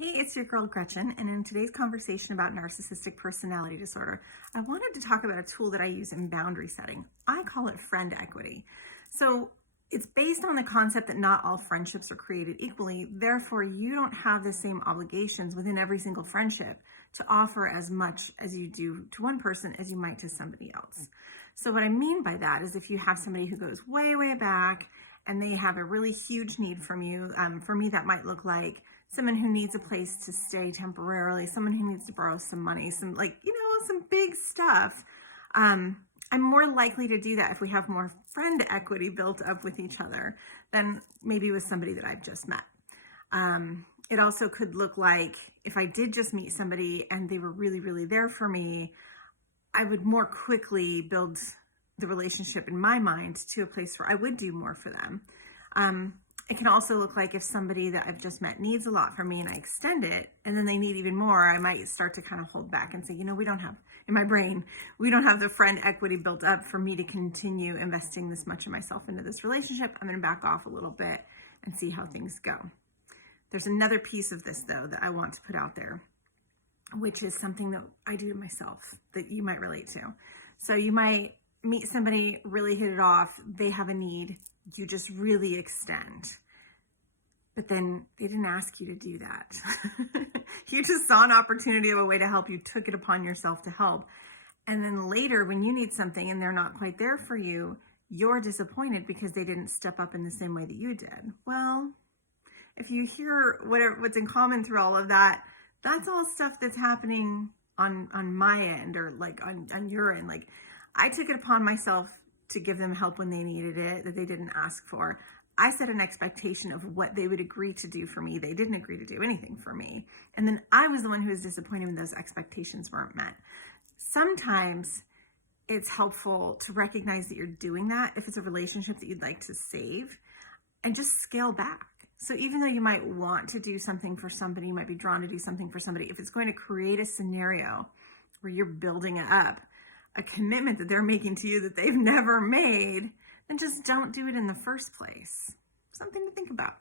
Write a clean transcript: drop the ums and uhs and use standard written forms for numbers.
Hey, it's your girl Gretchen, and in today's conversation about narcissistic personality disorder, I wanted to talk about a tool that I use in boundary setting. I call it friend equity. So it's based on the concept that not all friendships are created equally. Therefore, you don't have the same obligations within every single friendship to offer as much as you do to one person as you might to somebody else. So what I mean by that is if you have somebody who goes way, way back and they have a really huge need from you, for me, that might look like someone who needs a place to stay temporarily, someone who needs to borrow some money, some some big stuff. I'm more likely to do that if we have more friend equity built up with each other than maybe with somebody that I've just met. It also could look like if I did just meet somebody and they were really, really there for me, I would more quickly build the relationship in my mind to a place where I would do more for them. It can also look like if somebody that I've just met needs a lot from me and I extend it and then they need even more, I might start to kind of hold back and say, we don't have, in my brain, we don't have the friend equity built up for me to continue investing this much of myself into this relationship. I'm going to back off a little bit and see how things go. There's another piece of this, though, that I want to put out there, which is something that I do to myself that you might relate to. So you might meet somebody, really hit it off, they have a need, you just really extend. But then they didn't ask you to do that. You just saw an opportunity of a way to help, you took it upon yourself to help. And then later when you need something and they're not quite there for you, you're disappointed because they didn't step up in the same way that you did. Well, if you hear what's in common through all of that, that's all stuff that's happening on my end or like on your end. Like I took it upon myself to give them help when they needed it, that they didn't ask for. I set an expectation of what they would agree to do for me. They didn't agree to do anything for me. And then I was the one who was disappointed when those expectations weren't met. Sometimes it's helpful to recognize that you're doing that if it's a relationship that you'd like to save and just scale back. So even though you might want to do something for somebody, you might be drawn to do something for somebody, if it's going to create a scenario where you're building it up, a commitment that they're making to you that they've never made, then just don't do it in the first place. Something to think about.